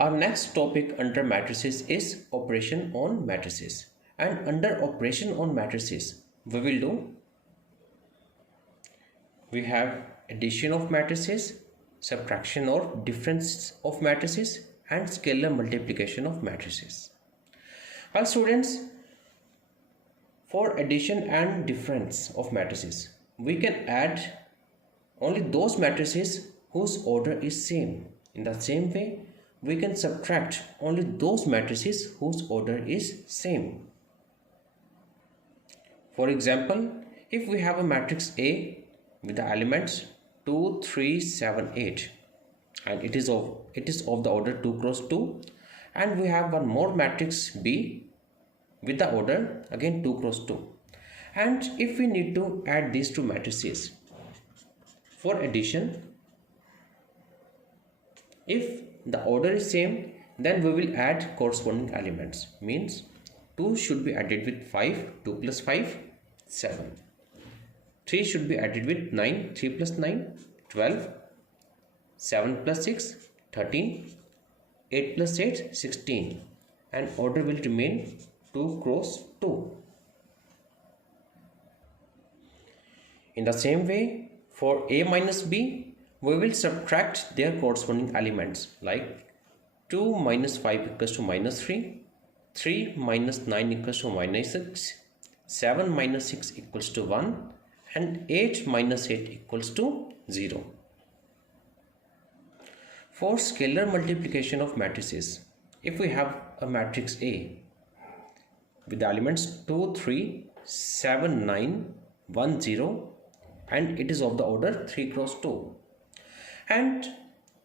Our next topic under matrices is operation on matrices. And under operation on matrices, we have addition of matrices, subtraction or difference of matrices, and scalar multiplication of matrices. Well, students, for addition and difference of matrices, we can add only those matrices whose order is same. In the same way, we can subtract only those matrices whose order is same. For example, if we have a matrix A with the elements 2, 3, 7, 8, and it is of the order 2 cross 2, and we have one more matrix B with the order again 2 cross 2, and if we need to add these two matrices for addition, if the order is same, then we will add corresponding elements. Means 2 should be added with 5, 2 plus 5, 7. 3 should be added with 9, 3 plus 9, 12. 7 plus 6, 13. 8 plus 8, 16. And order will remain 2 cross 2. In the same way, for A minus B, we will subtract their corresponding elements, like 2 minus 5 equals to minus 3, 3 minus 9 equals to minus 6, 7 minus 6 equals to 1, and 8 minus 8 equals to 0. For scalar multiplication of matrices, if we have a matrix A with the elements 2, 3, 7, 9, 1, 0, and it is of the order 3 cross 2. And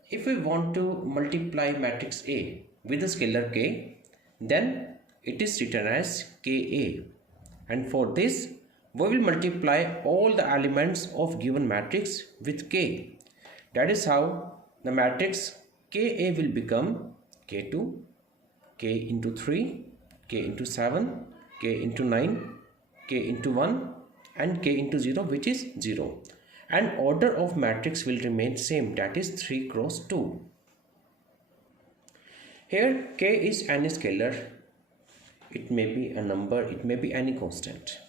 if we want to multiply matrix A with the scalar K, then it is written as Ka. And for this, we will multiply all the elements of given matrix with K. That is how the matrix Ka will become K2, K into 3, K into 7, K into 9, K into 1, and K into 0, which is 0. And order of matrix will remain same, that is 3 cross 2. Here K is any scalar. It may be a number, it may be any constant.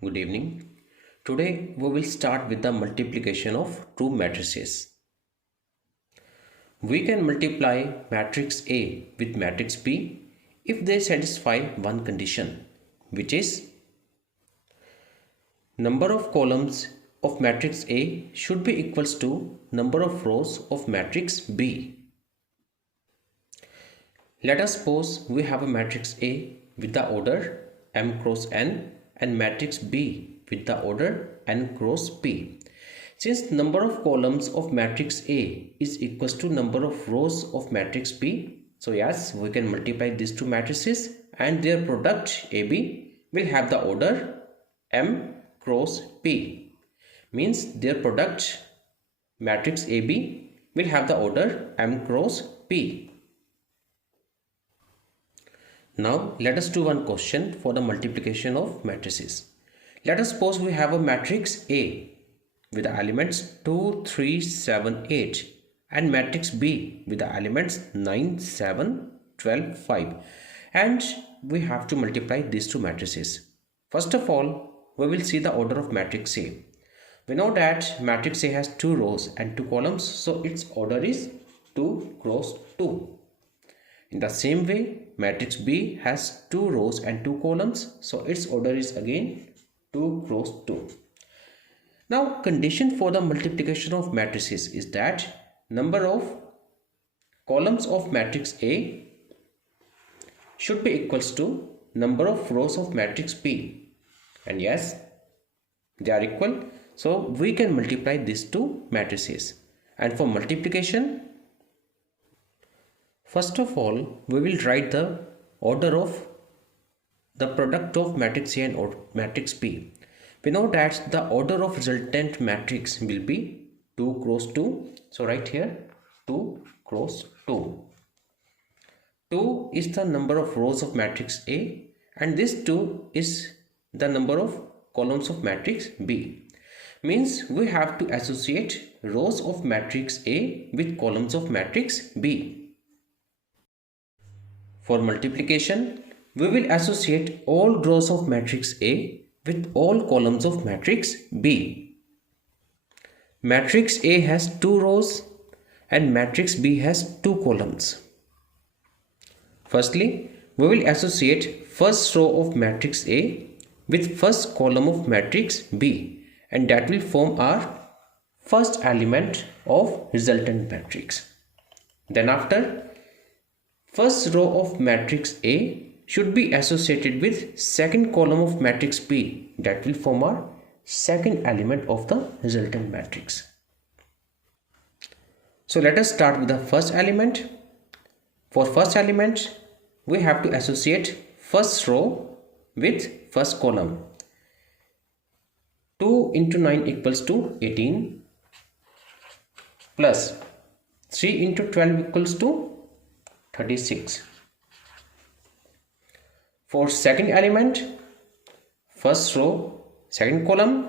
Good evening. Today we will start with the multiplication of two matrices. We can multiply matrix A with matrix B if they satisfy one condition, which is number of columns of matrix A should be equals to number of rows of matrix B. Let us suppose we have a matrix A with the order m cross n and matrix B with the order n cross p. Since number of columns of matrix A is equals to number of rows of matrix B, so yes, we can multiply these two matrices and their product AB will have the order m cross P. Means their product matrix AB will have the order m cross P. Now let us do one question for the multiplication of matrices. Let us suppose we have a matrix A with the elements 2, 3, 7, 8 and matrix B with the elements 9, 7, 12, 5, and we have to multiply these two matrices. First of all, we will see the order of matrix A. We know that matrix A has 2 rows and 2 columns, so its order is 2 cross 2. In the same way, matrix B has 2 rows and 2 columns, so its order is again 2 cross 2. Now, condition for the multiplication of matrices is that number of columns of matrix A should be equals to number of rows of matrix B. And yes, they are equal, so we can multiply these two matrices. And for multiplication, first of all, we will write the order of the product of matrix A and matrix B. We know that the order of resultant matrix will be 2 cross 2. So right here 2 cross 2. 2 is the number of rows of matrix A and this 2 is the number of columns of matrix B. Means we have to associate rows of matrix A with columns of matrix B. For multiplication, we will associate all rows of matrix A with all columns of matrix B. Matrix A has 2 rows and matrix B has 2 columns. Firstly, we will associate first row of matrix A with first column of matrix B, and that will form our first element of resultant matrix. Then after, first row of matrix A should be associated with second column of matrix B, that will form our second element of the resultant matrix. So let us start with the first element. For first element, we have to associate first row with first column. 2 into 9 equals to 18 plus 3 into 12 equals to 36. For second element, first row, second column,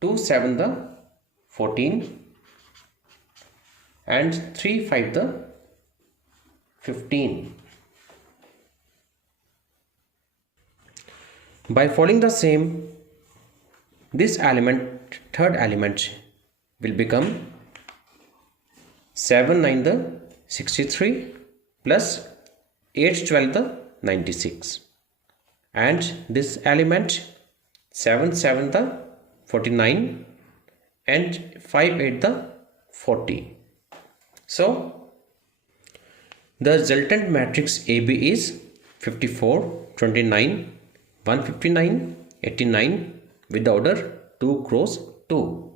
2 7 the 14 and 3 5 the 15. By following the same, this element, third element, will become 7 9 the 63 plus 8 12 the 96, and this element 7 7 the 49 and 5 8 the 40. So the resultant matrix AB is 54, 29, 159, 89 with the order 2 cross 2.